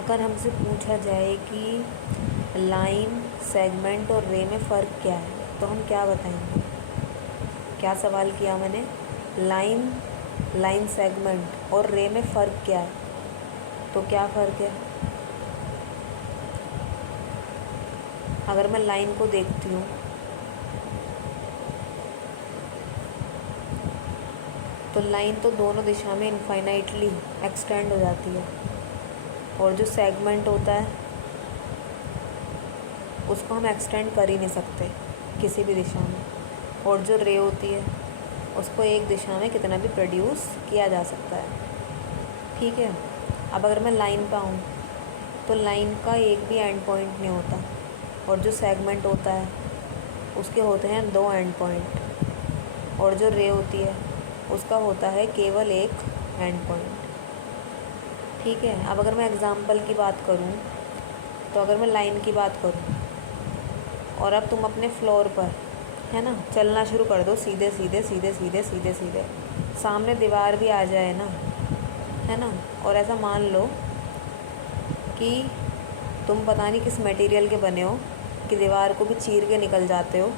अगर हमसे पूछा जाए कि लाइन, सेगमेंट और रे में फ़र्क क्या है, तो हम क्या बताएंगे? क्या सवाल किया मैंने? लाइन, लाइन सेगमेंट और रे में फ़र्क क्या है? तो क्या फ़र्क है? अगर मैं लाइन को देखती हूँ तो लाइन तो दोनों दिशा में इनफाइनाइटली एक्सटेंड हो जाती है, और जो सेगमेंट होता है उसको हम एक्सटेंड कर ही नहीं सकते किसी भी दिशा में, और जो रे होती है उसको एक दिशा में कितना भी प्रोड्यूस किया जा सकता है। ठीक है। अब अगर मैं लाइन पे आऊँ तो लाइन का एक भी एंड पॉइंट नहीं होता, और जो सेगमेंट होता है उसके होते हैं 2 एंड पॉइंट, और जो रे होती है उसका होता है केवल एक एंड पॉइंट। ठीक है। अब अगर मैं एग्ज़ाम्पल की बात करूँ, तो अगर मैं लाइन की बात करूँ और अब तुम अपने फ्लोर पर, है ना, चलना शुरू कर दो सीधे सीधे सीधे सीधे सीधे सीधे, सामने दीवार भी आ जाए ना, है ना, और ऐसा मान लो कि तुम पता नहीं किस मटेरियल के बने हो कि दीवार को भी चीर के निकल जाते हो,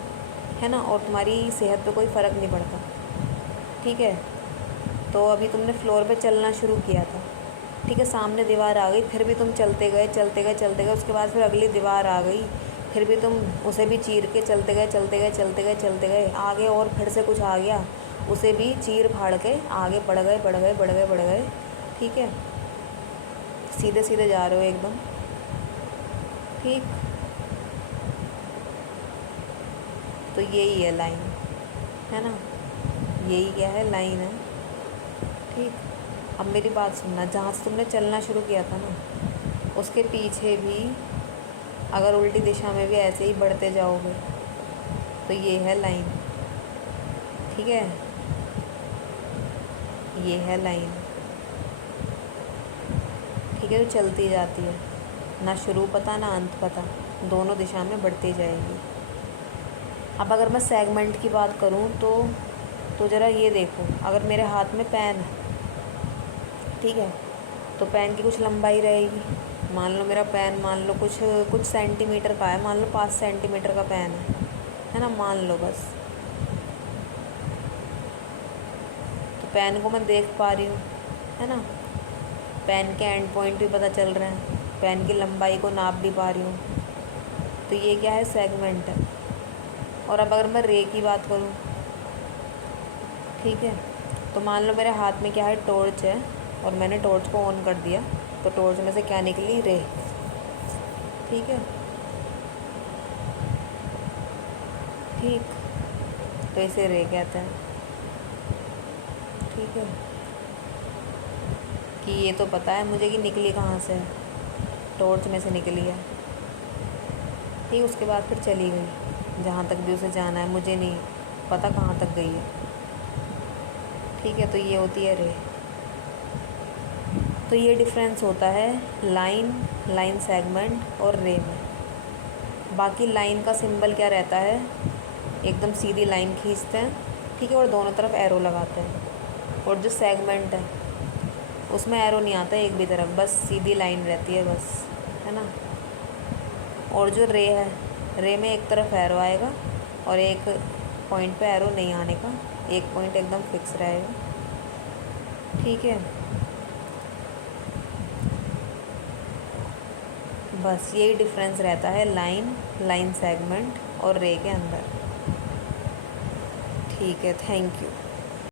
है ना, और तुम्हारी सेहत पे कोई फ़र्क नहीं पड़ता। ठीक है। तो अभी तुमने फ्लोर पे चलना शुरू किया था, ठीक है, सामने दीवार आ गई, फिर भी तुम चलते गए चलते गए चलते गए, उसके बाद फिर अगली दीवार आ गई, फिर भी तुम उसे भी चीर के चलते गए चलते गए चलते गए चलते गए, आगे और फिर से कुछ आ गया, उसे भी चीर फाड़ के आगे बढ़ गए बढ़ गए बढ़ गए बढ़ गए। ठीक है। सीधे सीधे जा रहे हो एकदम। ठीक। तो यही है लाइन, है ना, यही क्या है? लाइन है। ठीक। अब मेरी बात सुनना, जहाँ से तुमने चलना शुरू किया था ना, उसके पीछे भी अगर उल्टी दिशा में भी ऐसे ही बढ़ते जाओगे तो ये है लाइन। ठीक है। ये है लाइन। ठीक है। तो चलती जाती है, ना शुरू पता ना अंत पता, दोनों दिशा में बढ़ती जाएगी। अब अगर मैं सेगमेंट की बात करूँ तो ज़रा ये देखो, अगर मेरे हाथ में पेन है, ठीक है, तो पेन की कुछ लंबाई रहेगी। मान लो मेरा पेन, मान लो कुछ कुछ सेंटीमीटर का है, मान लो 5 सेंटीमीटर का पेन है ना, मान लो बस। तो पेन को मैं देख पा रही हूँ, है ना, पेन के एंड पॉइंट भी पता चल रहे हैं, पेन की लंबाई को नाप भी पा रही हूँ, तो ये क्या है? सेगमेंट है। और अब अगर मैं रे की बात करूँ, ठीक है, तो मान लो मेरे हाथ में क्या है? टॉर्च है, और मैंने टॉर्च को ऑन कर दिया, तो टॉर्च में से क्या निकली? रे। ठीक है। ठीक। तो इसे रे कहते हैं। ठीक है। कि ये तो पता है मुझे कि निकली कहाँ से है, टॉर्च में से निकली है। ठीक। उसके बाद फिर चली गई जहाँ तक भी उसे जाना है, मुझे नहीं पता कहाँ तक गई है। ठीक है। तो ये होती है रे। तो ये डिफरेंस होता है लाइन, लाइन सेगमेंट और रे में। बाकी लाइन का सिंबल क्या रहता है? एकदम सीधी लाइन खींचते हैं, ठीक है, और दोनों तरफ एरो लगाते हैं। और जो सेगमेंट है उसमें एरो नहीं आता एक भी तरफ, बस सीधी लाइन रहती है बस, है ना। और जो रे है, रे में एक तरफ एरो आएगा और एक पॉइंट पे एरो नहीं आने का, एक पॉइंट एकदम फिक्स रहेगा। ठीक है। बस यही डिफरेंस रहता है लाइन, लाइन सेगमेंट और रे के अंदर। ठीक है। Thank you.